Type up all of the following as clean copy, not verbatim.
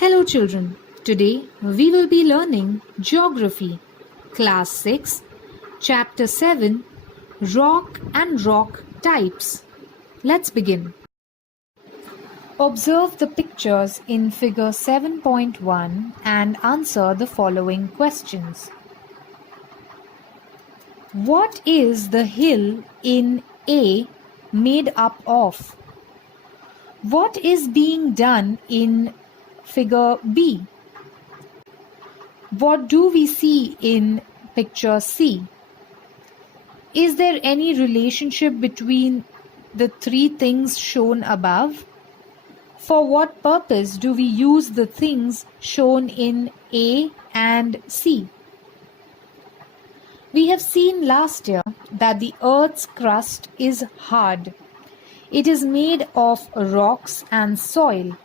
Hello children, today we will be learning Geography, Class 6, Chapter 7, Rock and Rock Types. Let's begin. Observe the pictures in Figure 7.1 and answer the following questions. What is the hill in A made up of? What is being done in Figure B? What do we see in picture C? Is there any relationship between the three things shown above? For what purpose do we use the things shown in A and C? We have seen last year that the Earth's crust is hard. It is made of rocks and soil.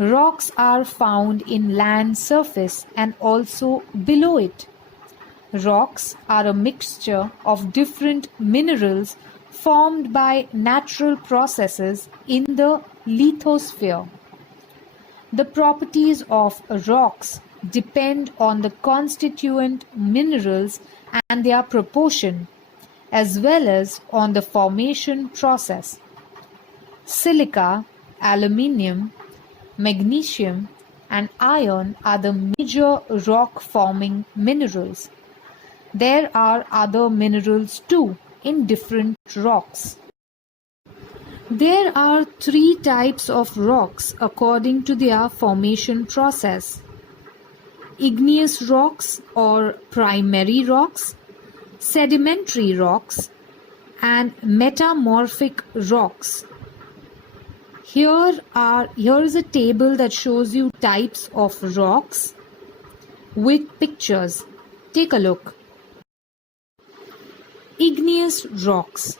Rocks are found in land surface and also below it. Rocks are a mixture of different minerals formed by natural processes in the lithosphere. The properties of rocks depend on the constituent minerals and their proportion, as well as on the formation process. Silica, aluminium, magnesium and iron are the major rock-forming minerals. There are other minerals too in different rocks. There are three types of rocks according to their formation process: igneous rocks or primary rocks, sedimentary rocks, and metamorphic rocks. Here is a table that shows you types of rocks with pictures. Take a look. Igneous rocks.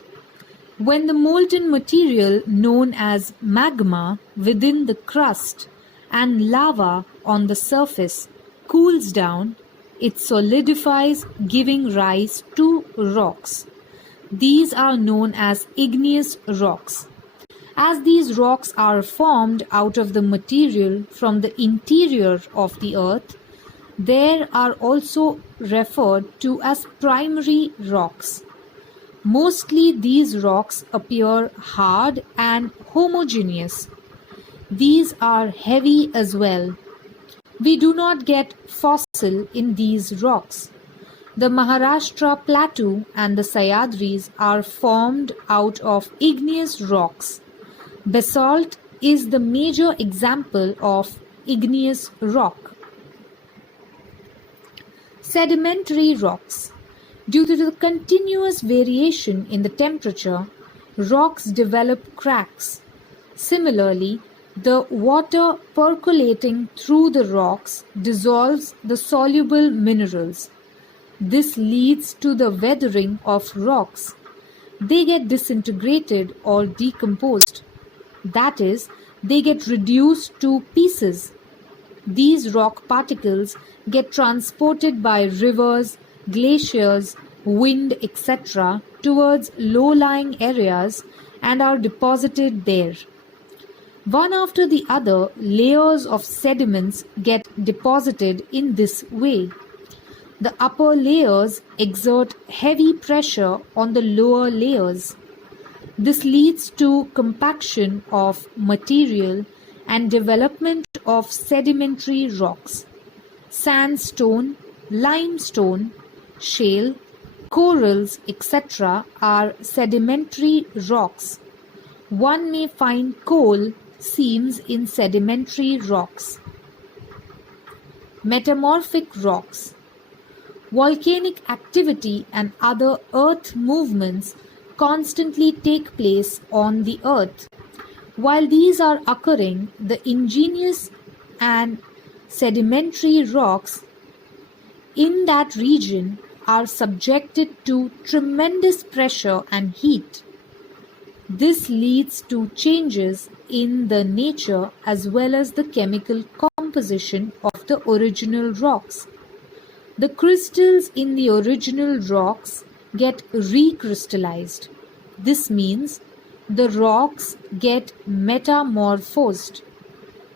When the molten material known as magma within the crust and lava on the surface cools down, it solidifies, giving rise to rocks. These are known as igneous rocks. As these rocks are formed out of the material from the interior of the earth, they are also referred to as primary rocks. Mostly these rocks appear hard and homogeneous. These are heavy as well. We do not get fossil in these rocks. The Maharashtra Plateau and the Sahyadris are formed out of igneous rocks. Basalt is the major example of igneous rock. Sedimentary rocks. Due to the continuous variation in the temperature, rocks develop cracks. Similarly, the water percolating through the rocks dissolves the soluble minerals. This leads to the weathering of rocks. They get disintegrated or decomposed. That is, they get reduced to pieces. These rock particles get transported by rivers, glaciers, wind, etc. towards low-lying areas and are deposited there. One after the other, layers of sediments get deposited in this way. The upper layers exert heavy pressure on the lower layers. This leads to compaction of material and development of sedimentary rocks. Sandstone, limestone, shale, corals, etc. are sedimentary rocks. One may find coal seams in sedimentary rocks. Metamorphic rocks. Volcanic activity and other earth movements constantly take place on the earth. While these are occurring, the igneous and sedimentary rocks in that region are subjected to tremendous pressure and heat. This leads to changes in the nature as well as the chemical composition of the original rocks. The crystals in the original rocks get recrystallized. This means the rocks get metamorphosed.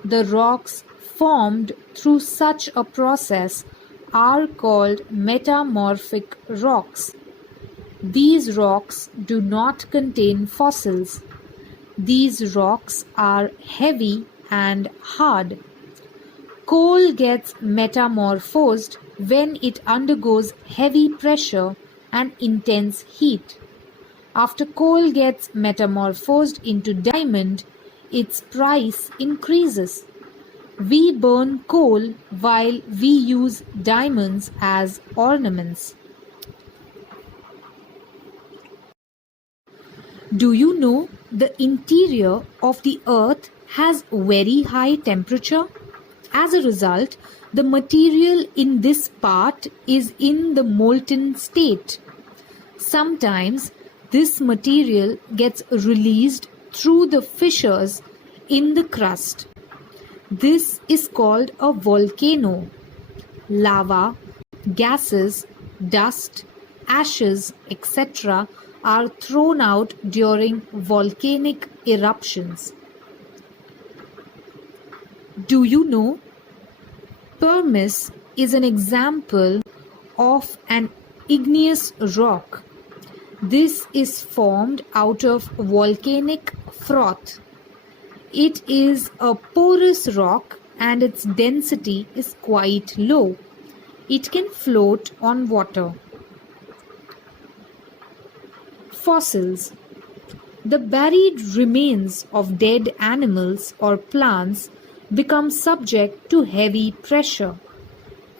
The rocks formed through such a process are called metamorphic rocks. These rocks do not contain fossils. These rocks are heavy and hard. Coal gets metamorphosed when it undergoes heavy pressure and intense heat. After coal gets metamorphosed into diamond, its price increases. We burn coal while we use diamonds as ornaments. Do you know the interior of the earth has very high temperature? As a result, the material in this part is in the molten state. Sometimes this material gets released through the fissures in the crust. This is called a volcano. Lava, gases, dust, ashes, etc. are thrown out during volcanic eruptions. Do you know? Pumice is an example of an igneous rock. This is formed out of volcanic froth. It is a porous rock and its density is quite low. It can float on water. Fossils. The buried remains of dead animals or plants become subject to heavy pressure.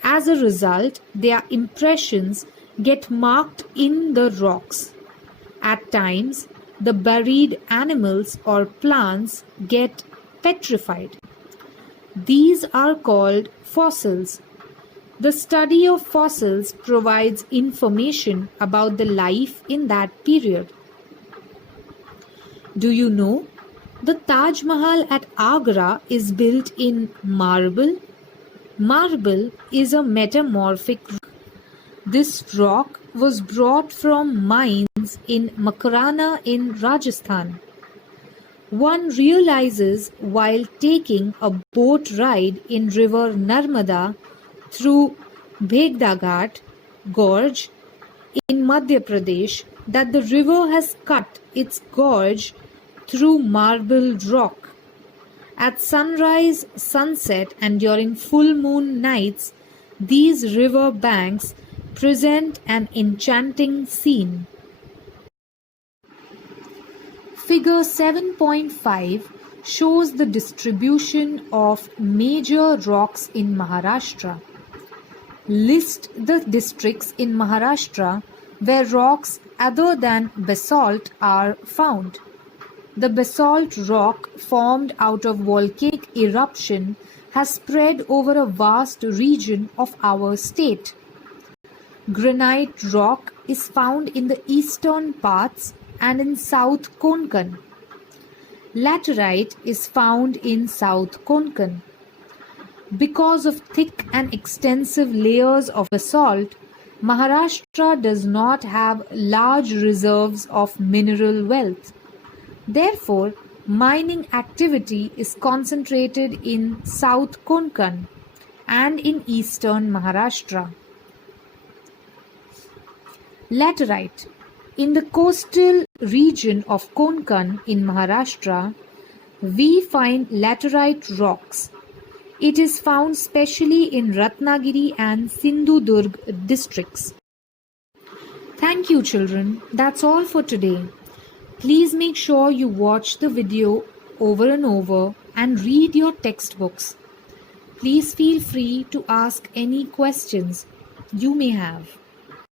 As a result, their impressions get marked in the rocks. At times, the buried animals or plants get petrified. These are called fossils. The study of fossils provides information about the life in that period. Do you know? The Taj Mahal at Agra is built in marble. Marble is a metamorphic rock. This rock was brought from mines in Makarana in Rajasthan. One realizes while taking a boat ride in river Narmada through Bhegdaghat gorge in Madhya Pradesh that the river has cut its gorge through marble rock. At sunrise, sunset, and during full moon nights, these river banks present an enchanting scene. Figure 7.5 shows the distribution of major rocks in Maharashtra. List the districts in Maharashtra where rocks other than basalt are found. The basalt rock formed out of volcanic eruption has spread over a vast region of our state. Granite rock is found in the eastern parts and in South Konkan. Laterite is found in South Konkan. Because of thick and extensive layers of basalt, Maharashtra does not have large reserves of mineral wealth. Therefore, mining activity is concentrated in South Konkan and in eastern Maharashtra. Laterite. In the coastal region of Konkan in Maharashtra, we find laterite rocks. It is found specially in Ratnagiri and Sindhudurg districts. Thank you, children. That's all for today. Please make sure you watch the video over and over and read your textbooks. Please feel free to ask any questions you may have.